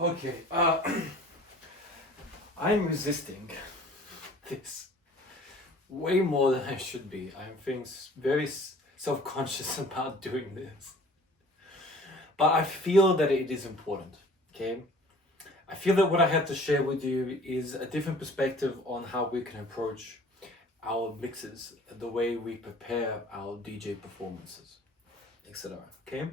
Okay, I'm resisting this way more than I should be. I'm feeling very self-conscious about doing this. But I feel that it is important, okay? I feel that what I have to share with you is a different perspective on how we can approach our mixes, the way we prepare our DJ performances, etc. Okay?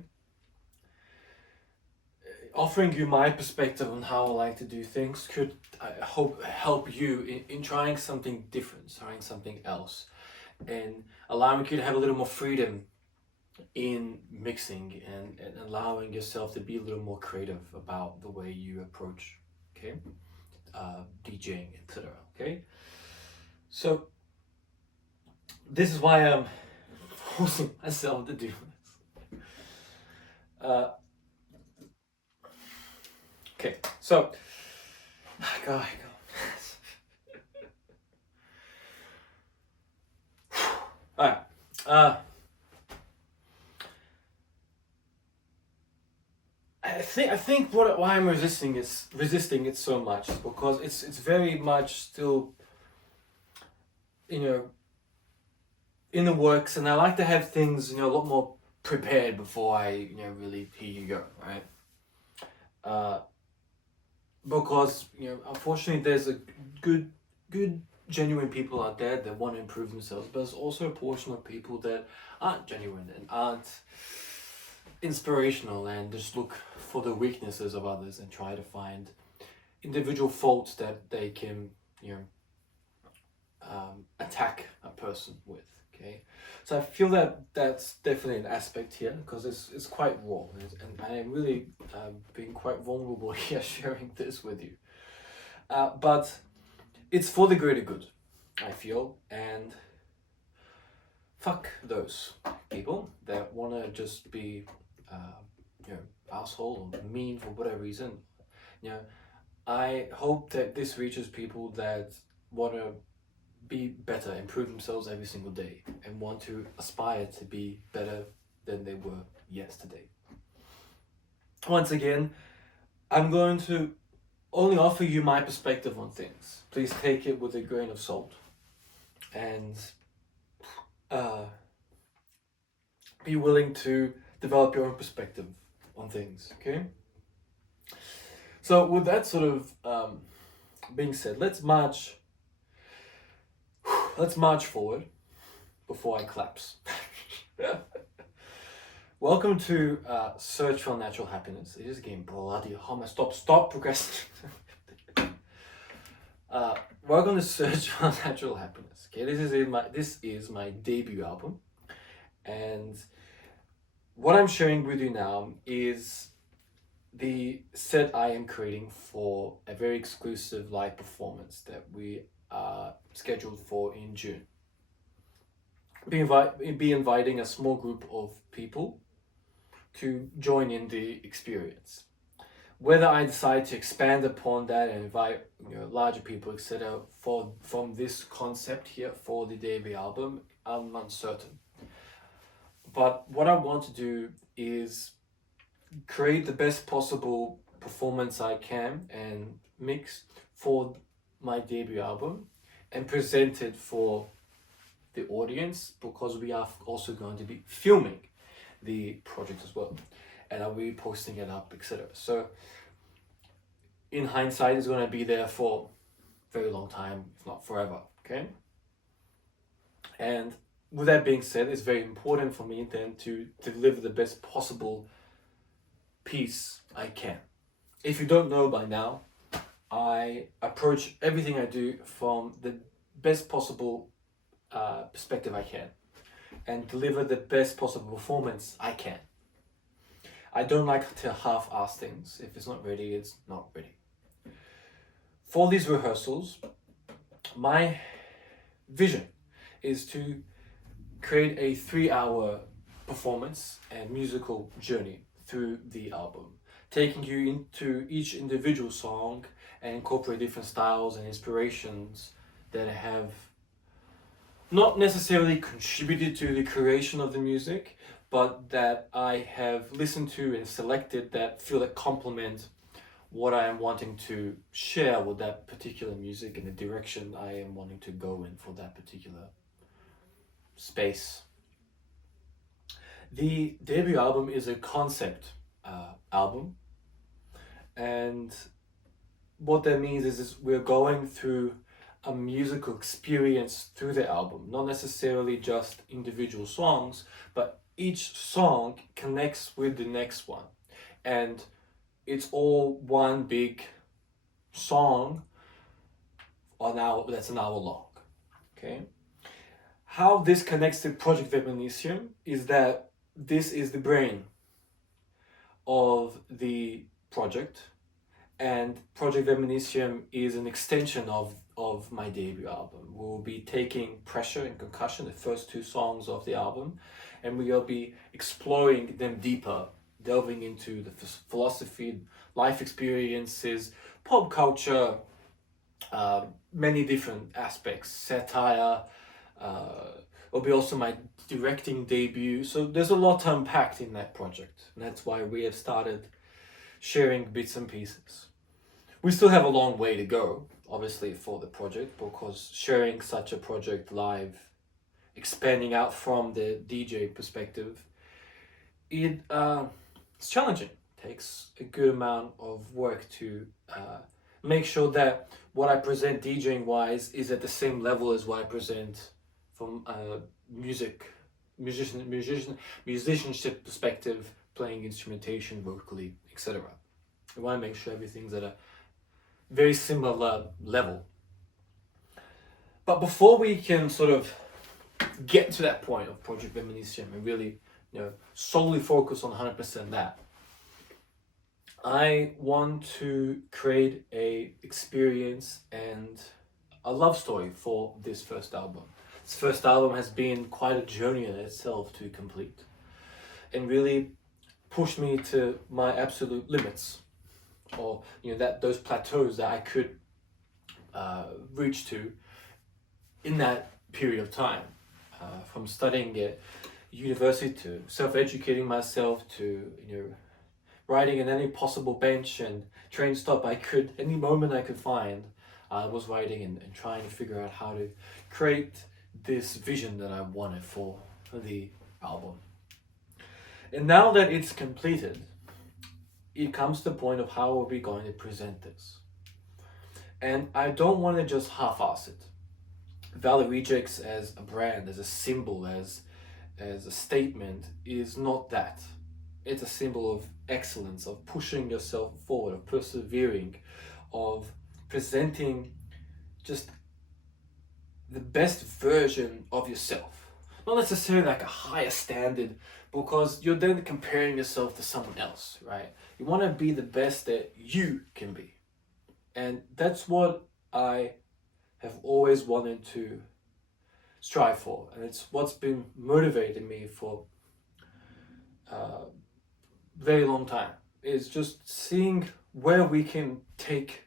Offering you my perspective on how I like to do things could, I hope, help you in trying something different, trying something else, and allowing you to have a little more freedom in mixing and allowing yourself to be a little more creative about the way you approach, okay, DJing, etc. Okay, so this is why I'm forcing myself to do this. Okay, so God. All right. I think why I'm resisting it so much is because it's very much still, you know, in the works, and I like to have things, you know, a lot more prepared before I, you know, really, here you go, right? Because, you know, unfortunately there's a good genuine people out there that want to improve themselves, but there's also a portion of people that aren't genuine and aren't inspirational and just look for the weaknesses of others and try to find individual faults that they can, you know, attack a person with. Okay, so I feel that that's definitely an aspect here because it's quite raw, and I am really being quite vulnerable here sharing this with you. But it's for the greater good, I feel, and fuck those people that want to just be, you know, asshole or mean for whatever reason. You know, I hope that this reaches people that want to be better, improve themselves every single day, and want to aspire to be better than they were yesterday. Once again, I'm going to only offer you my perspective on things. Please take it with a grain of salt and be willing to develop your own perspective on things, okay? So with that sort of being said, let's march forward before I collapse. Welcome to Search for Unnatural Happiness. It is getting bloody hot. Stop procrastinating. Welcome to Search for Unnatural Happiness. Okay, this is my debut album, and what I'm sharing with you now is the set I am creating for a very exclusive live performance that we are scheduled for in June. Be inviting a small group of people to join in the experience. Whether I decide to expand upon that and invite, you know, larger people, etc., from this concept here for the debut album, I'm uncertain. But what I want to do is create the best possible performance I can and mix for my debut album and present it for the audience, because we are also going to be filming the project as well, and I'll be posting it up, etc. So in hindsight, it's going to be there for a very long time, if not forever, okay? And with that being said, it's very important for me then to deliver the best possible piece I can. If you don't know by now, I approach everything I do from the best possible perspective I can and deliver the best possible performance I can. I don't like to half-ass things. If it's not ready, it's not ready. For these rehearsals, my vision is to create a 3-hour performance and musical journey through the album, taking you into each individual song and incorporate different styles and inspirations that have not necessarily contributed to the creation of the music, but that I have listened to and selected that feel that complement what I am wanting to share with that particular music and the direction I am wanting to go in for that particular space. The debut album is a concept album, and what that means is we're going through a musical experience through the album, not necessarily just individual songs, but each song connects with the next one, and it's all one big song that's an hour long. Okay, how this connects to Project Vemanisium is that this is the brain of the project, and Project Vemanisium is an extension of my debut album. We'll be taking Pressure and Concussion, the first two songs of the album, and we'll be exploring them deeper, delving into the philosophy, life experiences, pop culture, many different aspects, satire. It'll be also my directing debut, so there's a lot to unpack in that project, and that's why we have started sharing bits and pieces. We still have a long way to go, obviously, for the project, because sharing such a project live, expanding out from the DJ perspective, it's challenging. It takes a good amount of work to make sure that what I present DJing wise is at the same level as what I present from musicianship perspective, playing instrumentation, vocally, etc. I want to make sure everything's at a very similar level. But before we can sort of get to that point of Project Vemanisium and really, solely focus on 100% that, I want to create a experience and a love story for this first album. This first album has been quite a journey in itself to complete, and really pushed me to my absolute limits, or those plateaus that I could reach to in that period of time, from studying at university to self-educating myself to writing in any possible bench and train stop I could, any moment I could find. I was writing and trying to figure out how to create this vision that I wanted for the album. And now that it's completed, it comes to the point of how are we going to present this. And I don't want to just half-ass it. Valarijex as a brand, as a symbol, as a statement is not that. It's a symbol of excellence, of pushing yourself forward, of persevering, of presenting just the best version of yourself. Not necessarily like a higher standard, because you're then comparing yourself to someone else, right? You want to be the best that you can be. And that's what I have always wanted to strive for. And it's what's been motivating me for a very long time. Is just seeing where we can take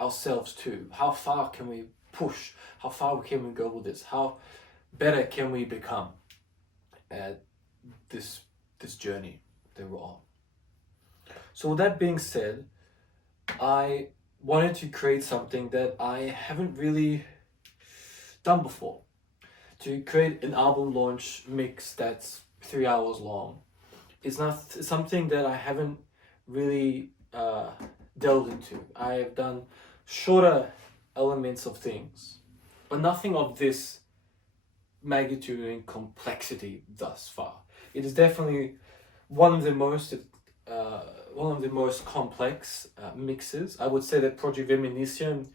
ourselves to. How far can we push? How far can we go with this? How better can we become at this journey that we're on? So with that being said, I wanted to create something that I haven't really done before. To create an album launch mix that's 3 hours long. It's not something that I haven't really delved into. I have done shorter elements of things, but nothing of this magnitude and complexity thus far. It is definitely one of the most complex mixes. I would say that Project Vemanisium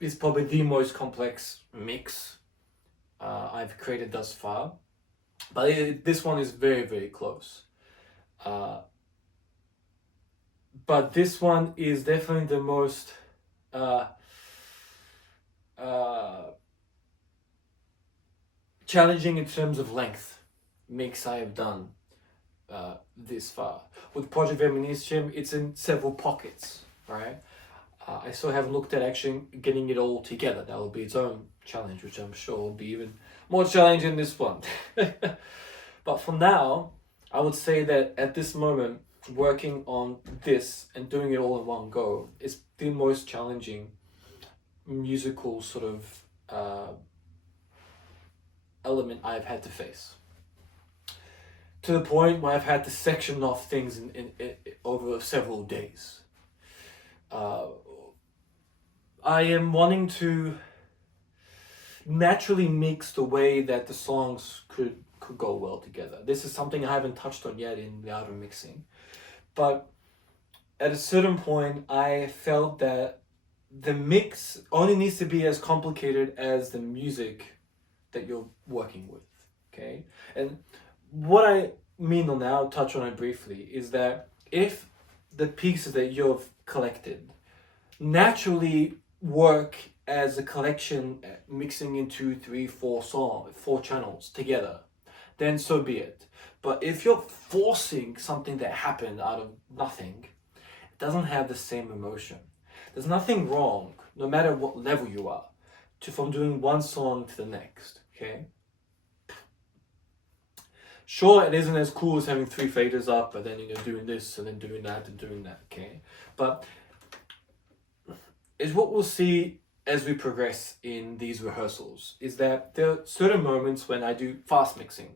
is probably the most complex mix I've created thus far, but this one is very, very close. But this one is definitely the most challenging in terms of length mix I have done this far. With Project Vemanisium, it's in several pockets, right? I still haven't looked at actually getting it all together. That will be its own challenge, which I'm sure will be even more challenging than this one. But for now, I would say that at this moment, working on this and doing it all in one go is the most challenging musical sort of element I've had to face. To the point where I've had to section off things in over several days. I am wanting to naturally mix the way that the songs could go well together. This is something I haven't touched on yet in the outer mixing. But at a certain point, I felt that the mix only needs to be as complicated as the music that you're working with, okay? And what I mean on that, I'll touch on it briefly, is that if the pieces that you've collected naturally work as a collection mixing in 2, 3, 4 channels together, then so be it. But if you're forcing something that happened out of nothing, it doesn't have the same emotion. There's nothing wrong, no matter what level you are, from doing one song to the next, okay? Sure, it isn't as cool as having 3 faders up and then, doing this and then doing that and doing that, okay? But it's what we'll see as we progress in these rehearsals, is that there are certain moments when I do fast mixing,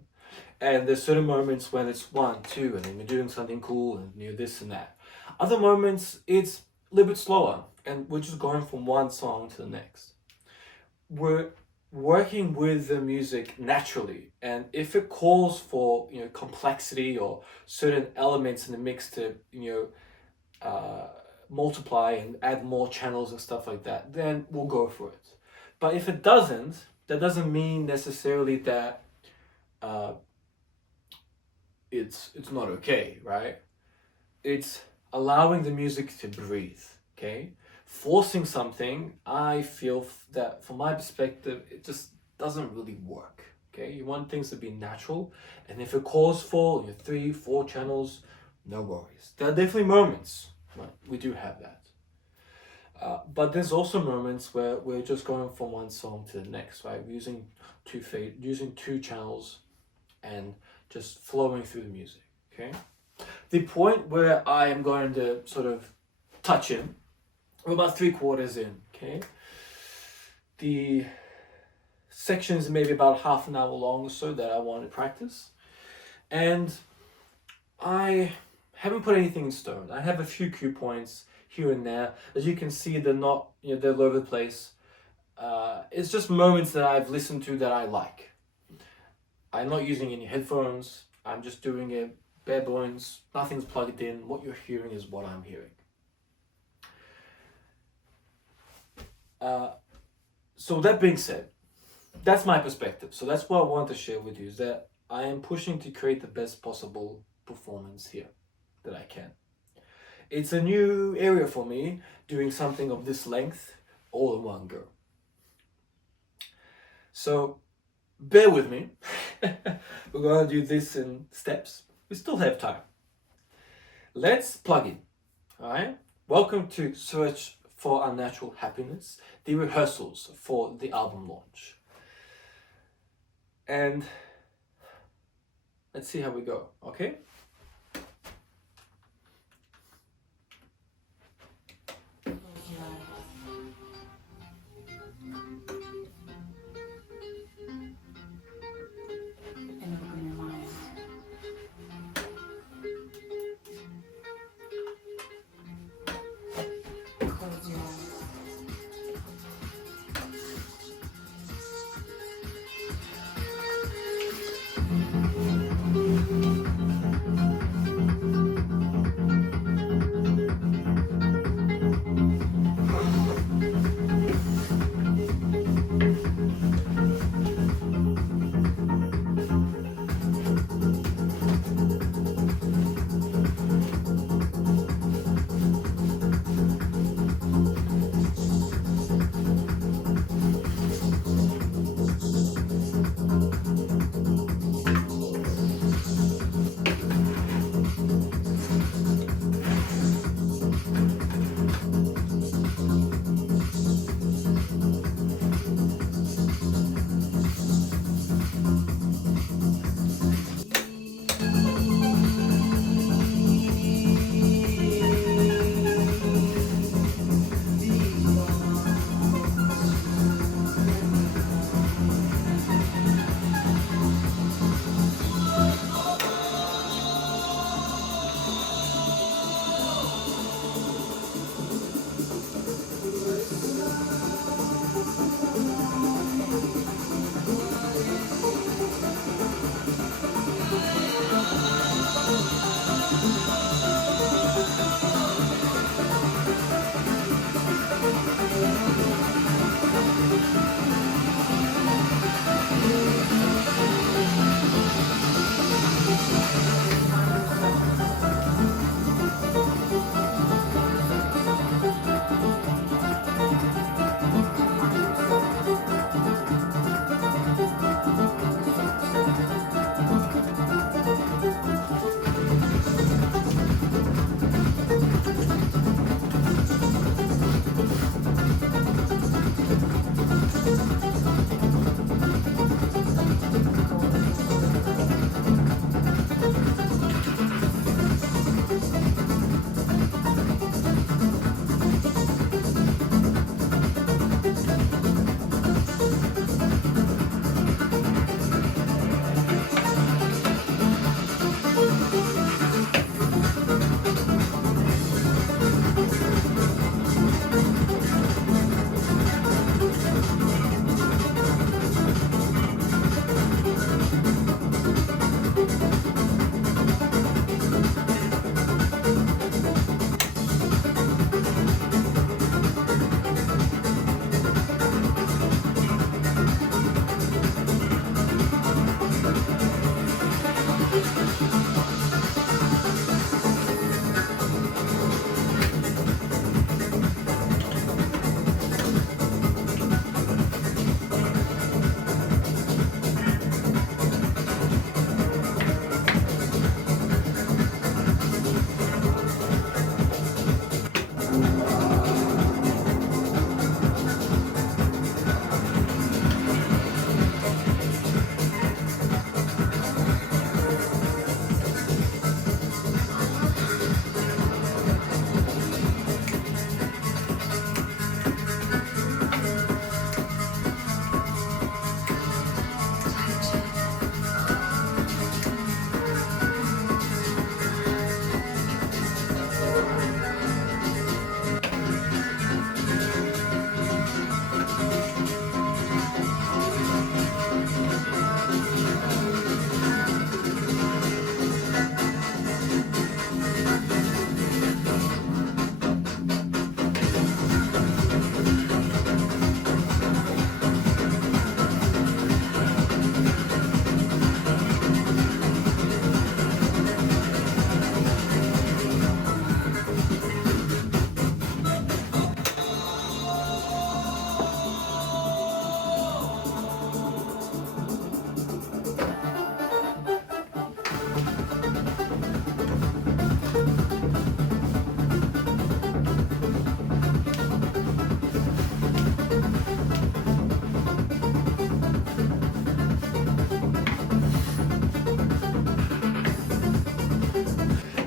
and there's certain moments when it's 1, 2, and then we're doing something cool and this and that. Other moments, it's a little bit slower, and we're just going from one song to the next. We're working with the music naturally, and if it calls for complexity or certain elements in the mix to multiply and add more channels and stuff like that, then we'll go for it. But if it doesn't, that doesn't mean necessarily that it's not okay, right? It's allowing the music to breathe, okay? Forcing something, I feel that from my perspective, it just doesn't really work, okay? You want things to be natural, and if it calls for 3, 4 channels, no worries. There are definitely moments, right? We do have that. But there's also moments where we're just going from one song to the next, right? Using 2 channels and just flowing through the music, okay? The point where I am going to sort of touch in, we're about 3/4 in, okay? The sections maybe about half an hour long or so that I want to practice. And I haven't put anything in stone. I have a few cue points here and there. As you can see, they're not, they're all over the place. It's just moments that I've listened to that I like. I'm not using any headphones. I'm just doing it bare bones. Nothing's plugged in. What you're hearing is what I'm hearing. So that being said, that's my perspective. So that's what I want to share with you, is that I am pushing to create the best possible performance here that I can. It's a new area for me, doing something of this length all in one go. So bear with me. We're going to do this in steps. We still have time. Let's plug in. All right. Welcome to Search for Unnatural Happiness, the rehearsals for the album launch. And let's see how we go, okay?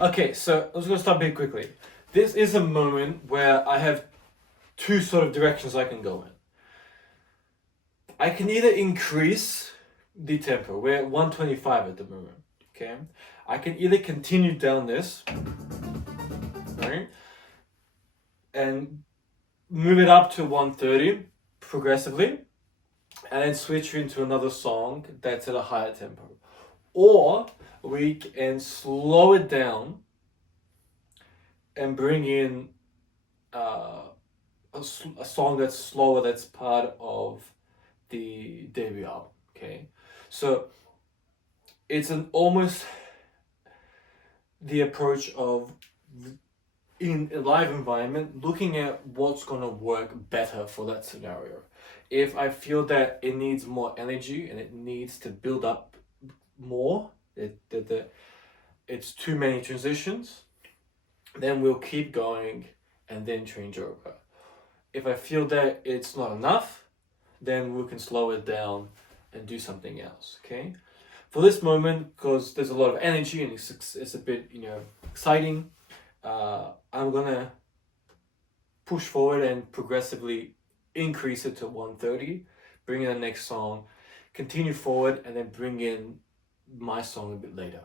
Okay, so I'm just gonna start very quickly. This is a moment where I have two sort of directions I can go in. I can either increase the tempo. We're at 125 at the moment, okay? I can either continue down this, right? And move it up to 130 progressively, and then switch into another song that's at a higher tempo. Or we can slow it down and bring in a song that's slower, that's part of the debut album, okay? So it's an almost the approach of, in a live environment, looking at what's gonna work better for that scenario. If I feel that it needs more energy and it needs to build up more, it's too many transitions, then we'll keep going and then change over. If I feel that it's not enough, then we can slow it down and do something else, okay? For this moment, because there's a lot of energy and it's a bit, exciting, I'm gonna push forward and progressively increase it to 130, bring in the next song, continue forward, and then bring in my song a bit later.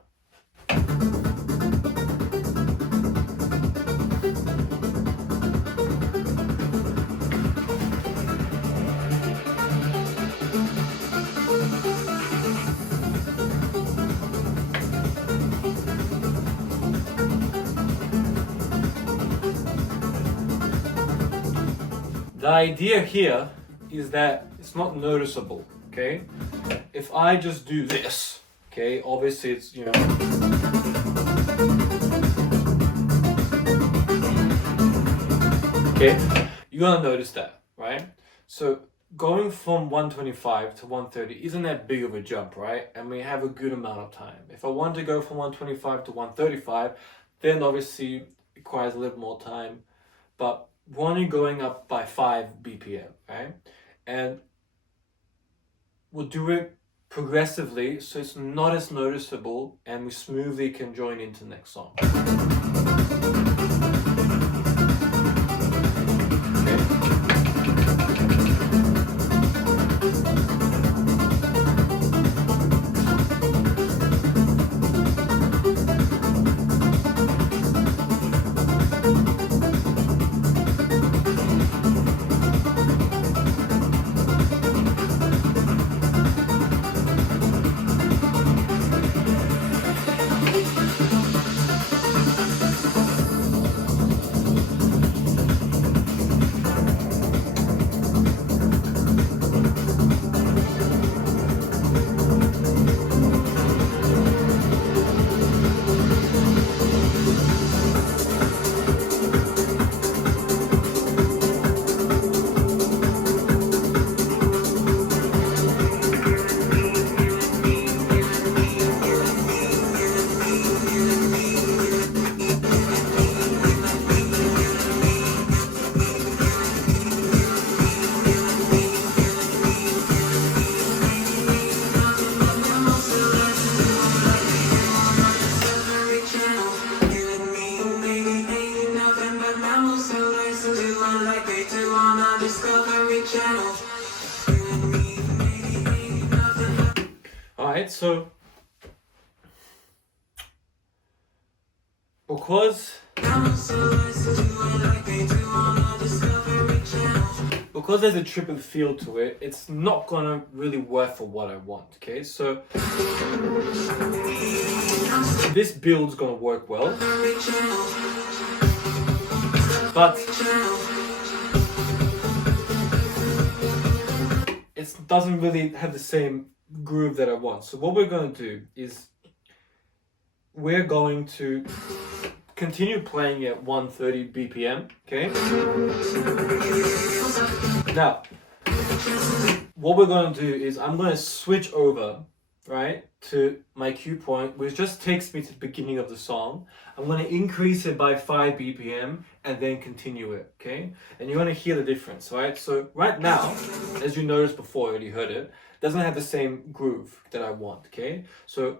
The idea here is that it's not noticeable, okay? If I just do this, okay, obviously it's, okay, you're gonna notice that, right? So going from 125 to 130 isn't that big of a jump, right? And we have a good amount of time. If I want to go from 125 to 135, then obviously it requires a little more time, but we're only going up by 5 BPM, right? And we'll do it progressively so it's not as noticeable and we smoothly can join into the next song. Alright, so because there's a triple feel to it, it's not gonna really work for what I want, okay? So this build's gonna work well, but it doesn't really have the same groove that I want. So what we're going to do is we're going to continue playing at 130 BPM, okay? Now, what we're going to do is I'm going to switch over, right, to my cue point, which just takes me to the beginning of the song. I'm going to increase it by 5 BPM and then continue it, okay? And you're going to hear the difference, right? So right now, as you noticed before, you already heard it, doesn't have the same groove that I want, okay? So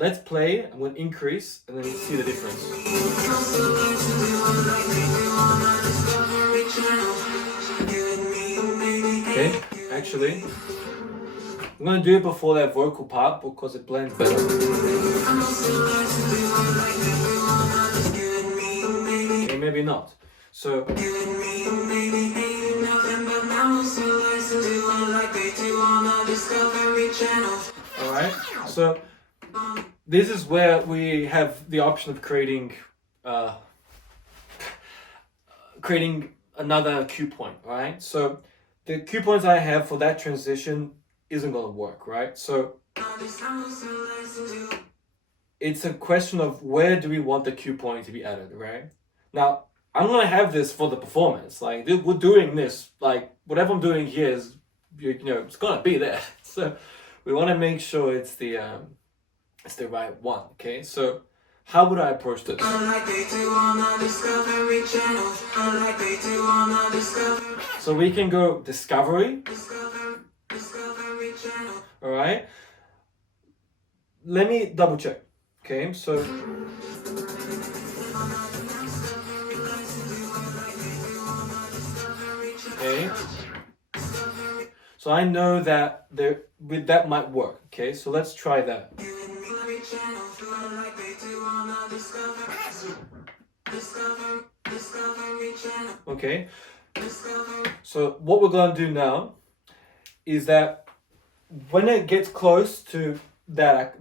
let's play. I'm going to increase and then you see the difference. Okay, actually, I'm going to do it before that vocal part because it blends better. Okay, maybe not. So, alright, so this is where we have the option of creating another cue point, right? So the cue points I have for that transition isn't going to work, right? So it's a question of where do we want the cue point to be added, right? Now, I'm going to have this for the performance. Like, we're doing this, like, whatever I'm doing here is, you know, it's going to be there. So we want to make sure it's the right one, okay? So how would I approach this? So we can go discovery. All right. Let me double check. Okay, so okay. So I know that that might work. Okay, so let's try that. Okay. So what we're going to do now is that when it gets close to that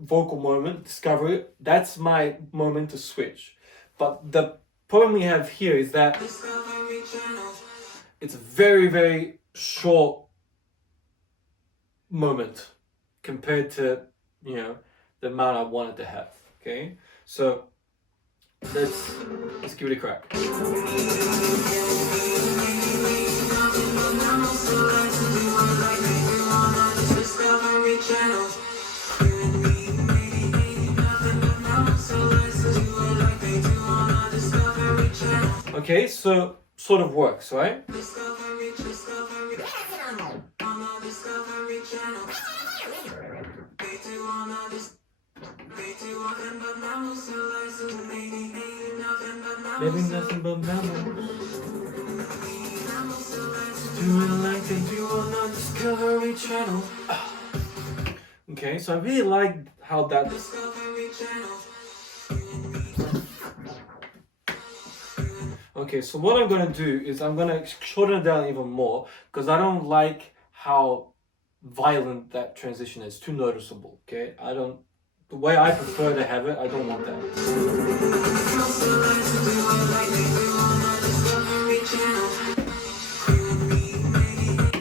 vocal moment, discovery, that's my moment to switch. But the problem we have here is that it's a very, very short moment compared to, the amount I wanted to have. Okay, so let's give it a crack. Okay, so sort of works, right? Living nothing but mammals, doing like they do on the Discovery Channel. Okay, so I really like how that. Okay, so what I'm gonna do is I'm gonna shorten it down even more because I don't like how violent that transition is. Too noticeable. Okay, the way I prefer to have it, I don't want that.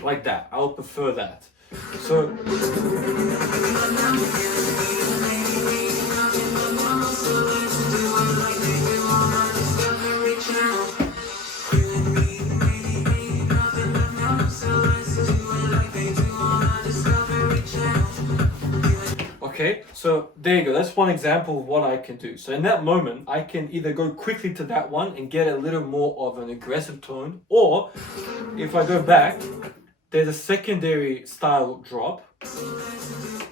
Like that, I would prefer that. So okay, so there you go. That's one example of what I can do. So in that moment, I can either go quickly to that one and get a little more of an aggressive tone, or if I go back, there's a secondary style drop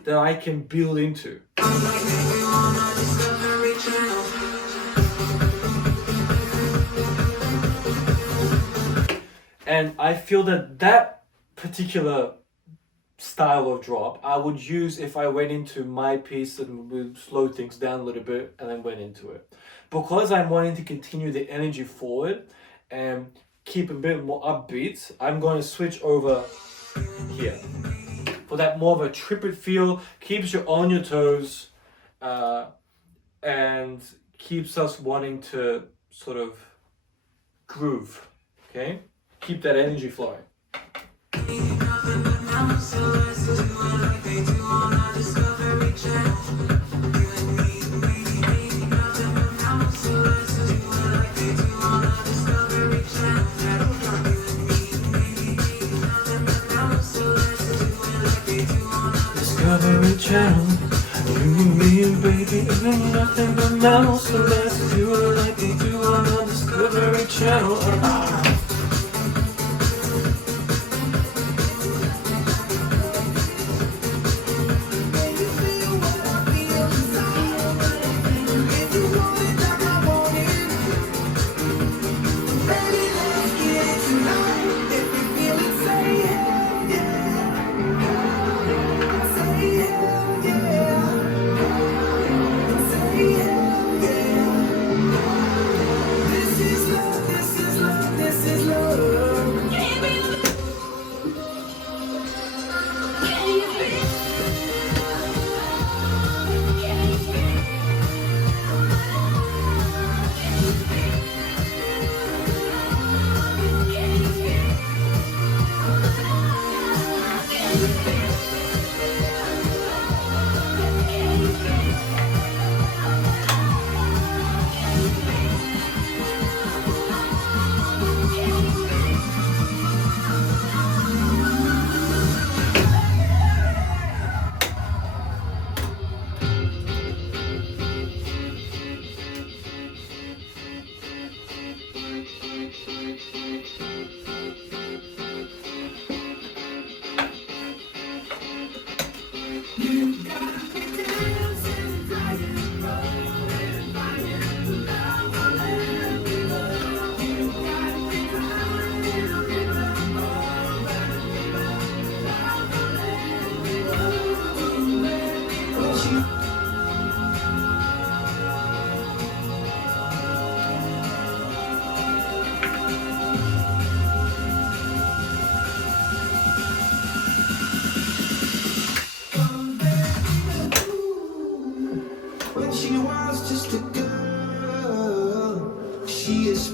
that I can build into. And I feel that particular style of drop I would use if I went into my piece and would slow things down a little bit and then went into it. Because I'm wanting to continue the energy forward and keep a bit more upbeat, I'm going to switch over here for that more of a trippet feel, keeps you on your toes, and keeps us wanting to sort of groove. Okay, keep that energy flowing. Discovery Channel, you and me and baby, ain't nothing but mammals, so let's do it like they do on the Discovery Channel.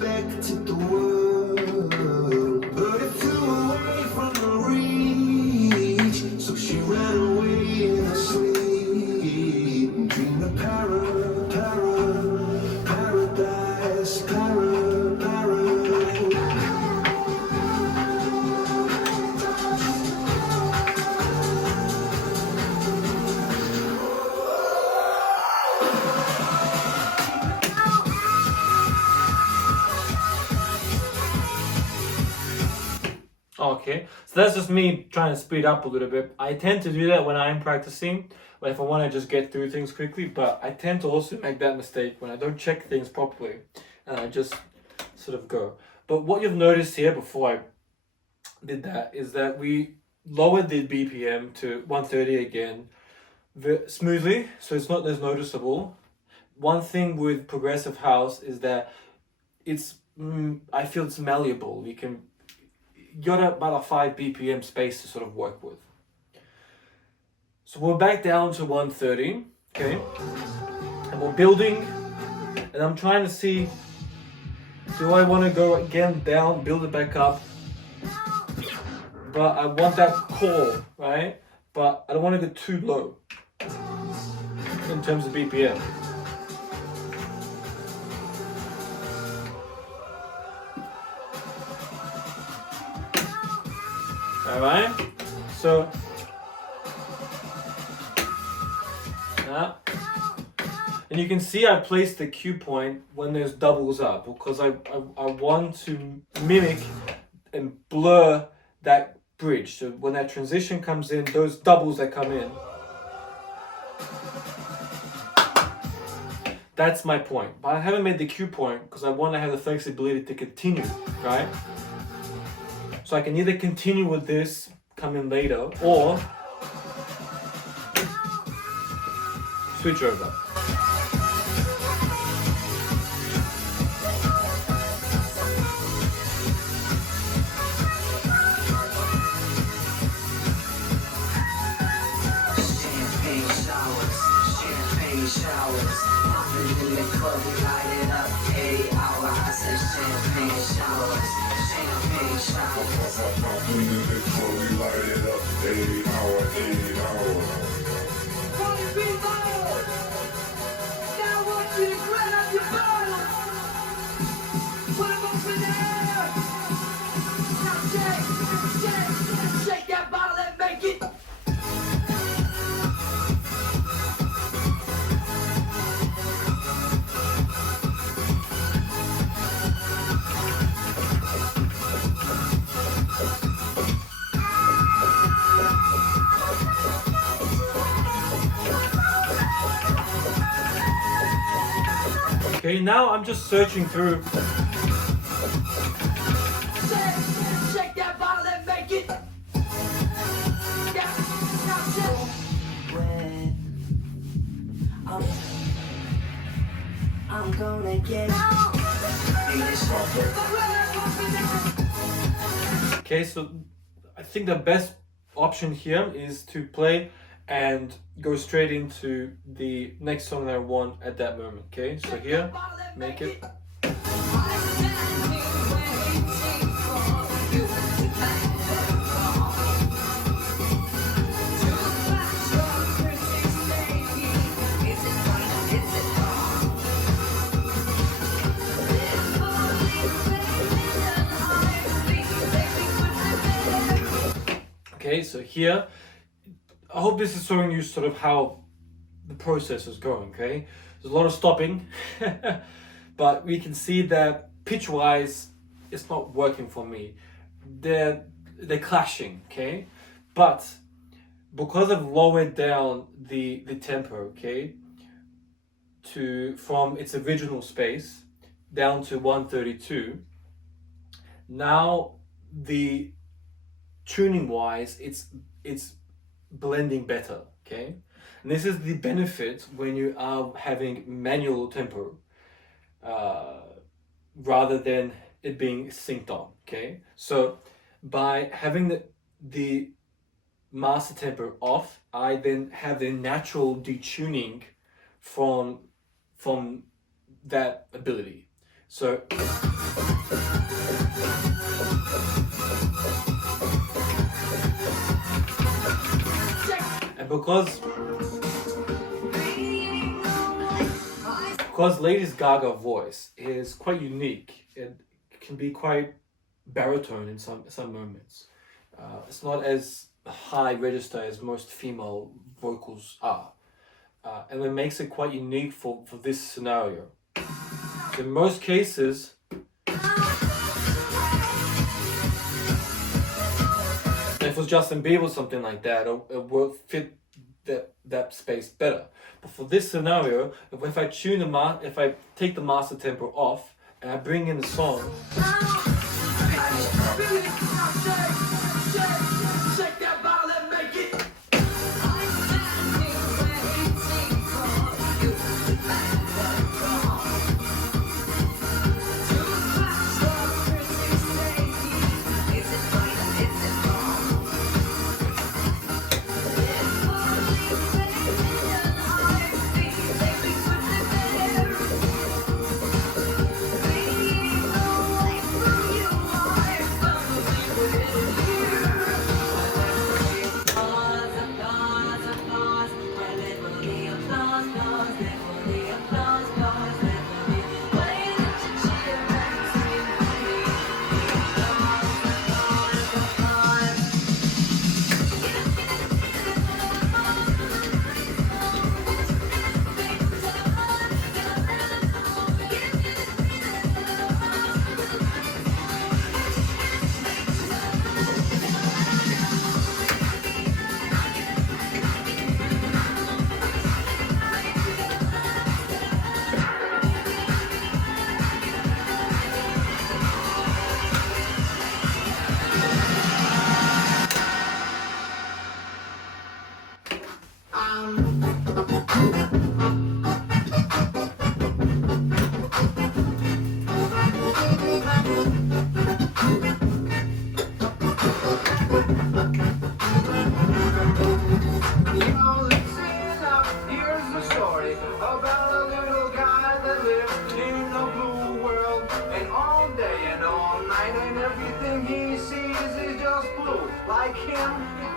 expected the world, but it flew away from her reach. So she ran away in her sleep, dreamed of paradise, paradise. Okay, so that's just me trying to speed up a little bit. I tend to do that when I'm practicing, or if I want to just get through things quickly, but I tend to also make that mistake when I don't check things properly and I just sort of go. But what you've noticed here before I did that is that we lowered the BPM to 130 again smoothly, so it's not as noticeable. One thing with progressive house is that it's I feel it's malleable. You got about a 5 BPM space to sort of work with. So we're back down to 130, okay? And we're building, and I'm trying to see, do I want to go again down, build it back up? But I want that core, right? But I don't want to go too low in terms of BPM. Alright, so and you can see I placed the cue point when there's doubles up because I want to mimic and blur that bridge. So when that transition comes in, those doubles that come in, that's my point. But I haven't made the cue point because I want to have the flexibility to continue, right? So I can either continue with this, come in later, or switch over. Champagne showers, popping in the club, we light it up, 80 hour. I said champagne showers. Popping in the club, we light it up, 80 hour. Now I want you to grab up your bottles, put them over there. Now shake that bottle and make it. Okay, now I'm just searching through. Shake that bottle and make it. I'm gonna get Okay, so I think the best option here is to play and go straight into the next song that I want at that moment. Okay, so here, make it. Okay, so here, I hope this is showing you sort of how the process is going, okay? There's a lot of stopping, but we can see that pitch-wise, it's not working for me. They're clashing, okay? But because I've lowered down the tempo, okay, from its original space down to 132, now the tuning-wise, it's blending better, okay? And this is the benefit when you are having manual tempo rather than it being synced on, okay? So by having the master tempo off, I then have the natural detuning from that ability. So because Lady Gaga's voice is quite unique, it can be quite baritone in some moments. It's not as high register as most female vocals are, and it makes it quite unique for this scenario. So in most cases, if it was Justin Bieber or something like that, it would fit that space better. But for this scenario, if I if I take the master tempo off and I bring in the song,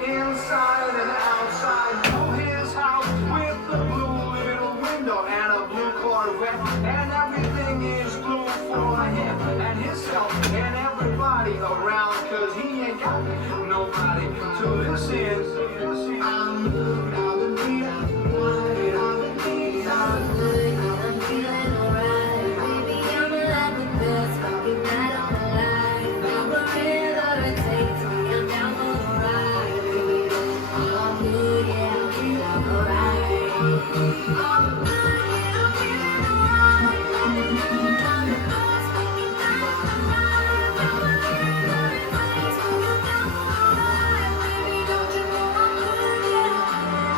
inside and outside his house with the blue little window and a blue Corvette, and everything is blue for him and himself and everybody around, cause he ain't got nobody to listen. I'm good, I've been feeling alright, I've been feeling alright, I've been feeling alright. Baby, I'm alive with this, fucking night I'm alive. Now wherever it takes me, I'm down for the ride. Baby, I'm good, yeah, I'm feeling alright. I'm good, yeah, I'm feeling alright. I'm the best fucking night of my life. Now wherever it takes me, I'm down for the ride. Baby, don't you know I'm good, yeah.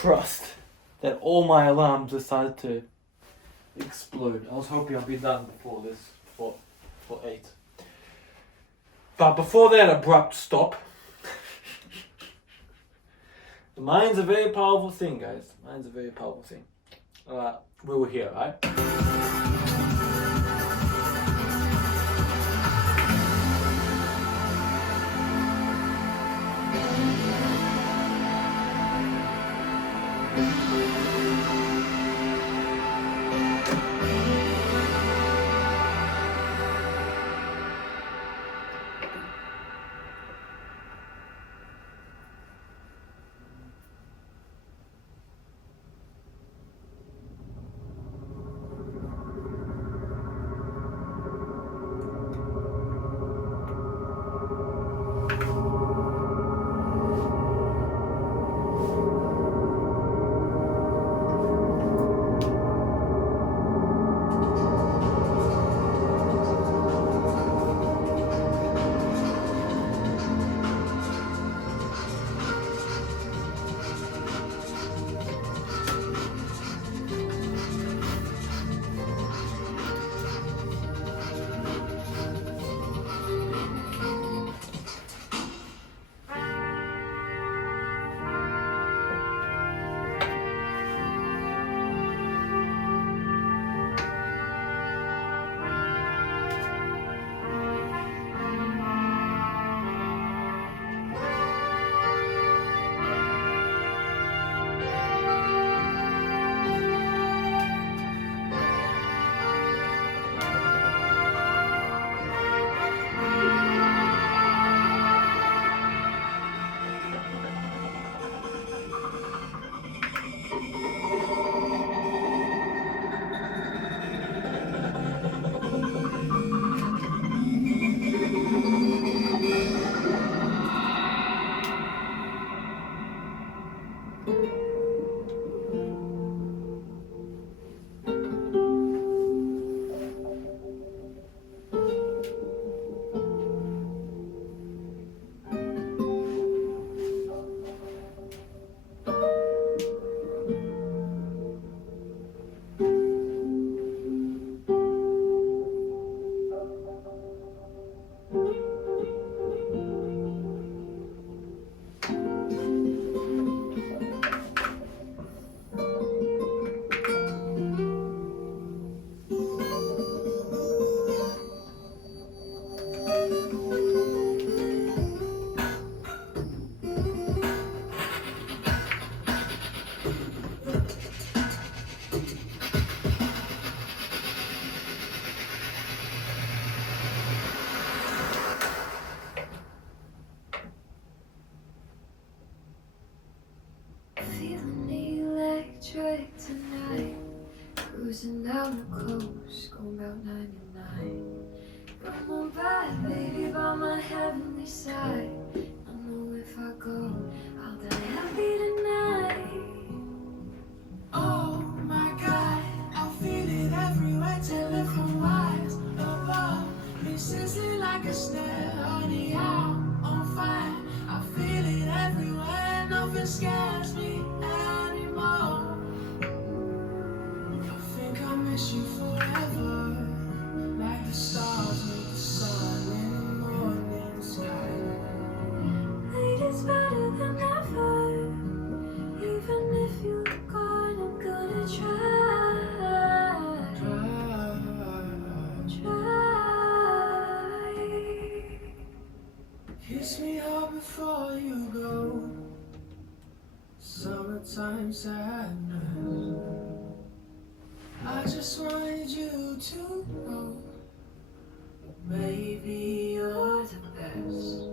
trust that all my alarms decided to explode. I was hoping I'd be done before this, for 8. But before that abrupt stop, the mind's a very powerful thing, guys. The mind's a very powerful thing. We were here, right? Cruising down the coast, going about 99. Come on back, baby, by my heavenly side. I know if I go, I'll die happy tonight. Oh my God, I feel it everywhere, telephone wires above. Me sizzling like a snare, honey, I'm on fire. I feel it everywhere, nothing scares me anymore. I miss you forever, like the stars make the sun in the morning sky. Late is better than ever. Even if you're gone, I'm gonna try. Kiss me hard before you go. Summertime sadness. I just wanted you to know, baby, you're the best.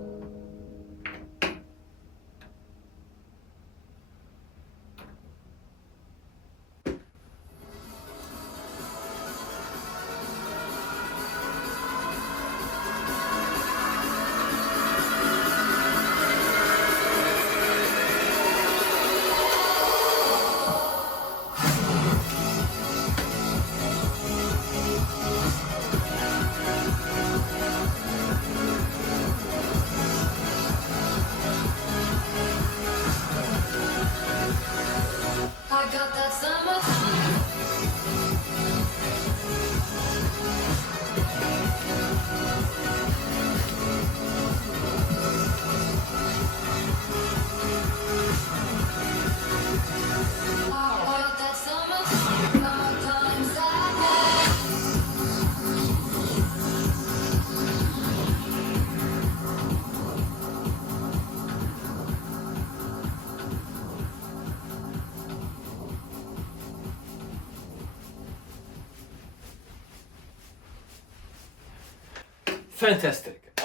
Fantastic.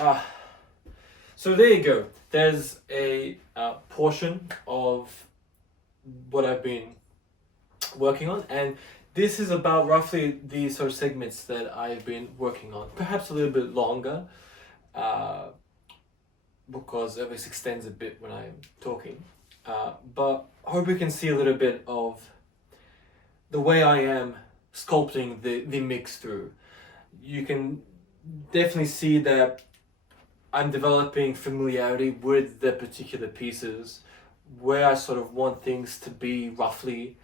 So there you go. There's a portion of what I've been working on, and this is about roughly the sort of segments that I've been working on. Perhaps a little bit longer, because it always extends a bit when I'm talking. But I hope you can see a little bit of the way I am sculpting the mix through. You can definitely see that I'm developing familiarity with the particular pieces, where I sort of want things to be roughly,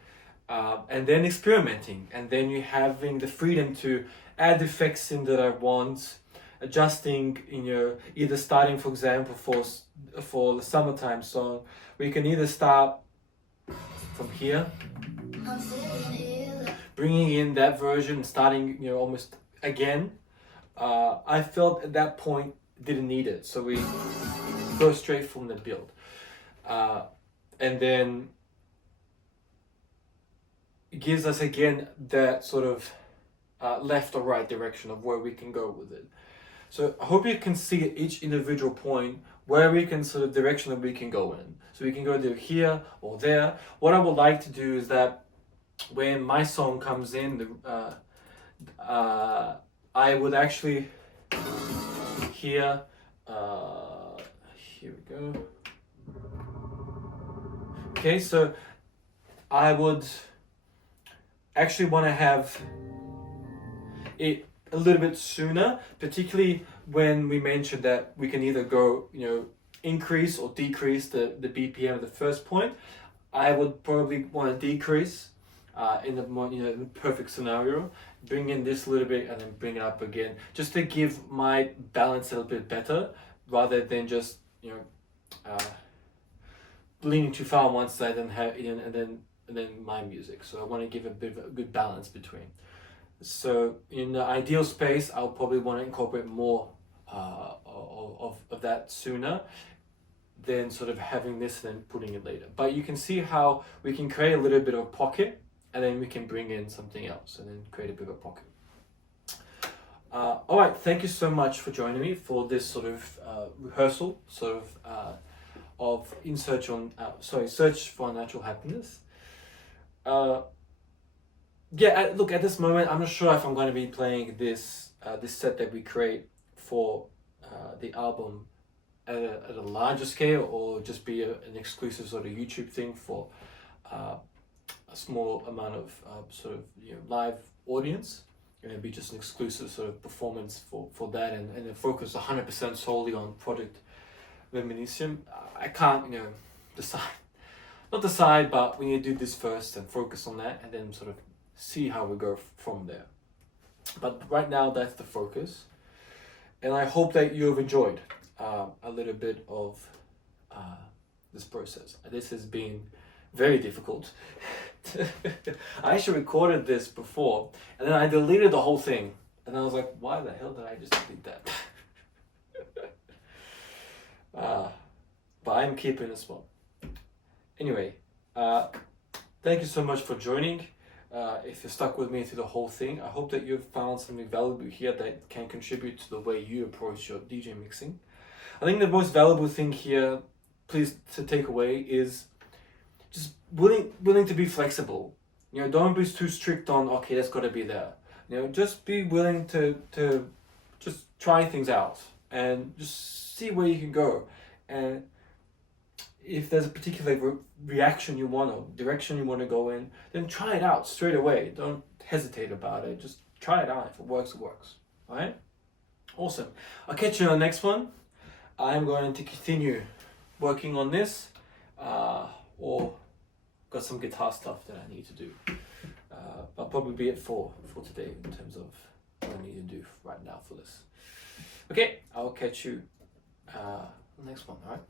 and then experimenting, and then you having the freedom to add effects in that I want, adjusting in your, either starting, for example, for the summertime song, where you can either start from here, bringing in that version, starting, you know, almost again. I felt at that point didn't need it, so we go straight from the build, and then it gives us again that sort of left or right direction of where we can go with it. So I hope you can see at each individual point where we can sort of direction that we can go in. So we can go either here or there. What I would like to do is that when my song comes in, I would actually here we go. Okay, so I would actually want to have it a little bit sooner, particularly when we mentioned that we can either go, you know, increase or decrease the BPM at the first point. I would probably want to decrease in the more, you know, in the perfect scenario, bring in this a little bit and then bring it up again, just to give my balance a little bit better, rather than just, you know, leaning too far on one side and have and then my music. So I want to give a bit of a good balance between. So in the ideal space, I'll probably want to incorporate more of that sooner than sort of having this and then putting it later. But you can see how we can create a little bit of a pocket, and then we can bring in something else and then create a bit of a pocket. All right, thank you so much for joining me for this sort of rehearsal, sort of search for Unnatural Happiness. Yeah, look, at this moment, I'm not sure if I'm going to be playing this set that we create for the album at a larger scale, or just be an exclusive sort of YouTube thing for a small amount of sort of, you know, live audience. And it'd be just an exclusive sort of performance for that, and then focus 100% solely on Project Reminiscence. I can't, you know, not decide, but we need to do this first and focus on that, and then sort of see how we go from there. But right now, that's the focus, and I hope that you have enjoyed a little bit of this process. This has been very difficult. I actually recorded this before, and then I deleted the whole thing, and I was like, why the hell did I just delete that? But I'm keeping this one. Anyway, thank you so much for joining. If you're stuck with me through the whole thing, I hope that you've found something valuable here that can contribute to the way you approach your DJ mixing. I think the most valuable thing here, please, to take away is just willing to be flexible. You know, don't be too strict on, okay, that's got to be there. You know, just be willing to just try things out and just see where you can go. And if there's a particular reaction you want or direction you want to go in, then try it out straight away. Don't hesitate about it. Just try it out. If it works, it works. All right? Awesome. I'll catch you on the next one. I'm going to continue working on this, or got some guitar stuff that I need to do. I'll probably be it for today in terms of what I need to do right now for this. Okay, I'll catch you next one. All right?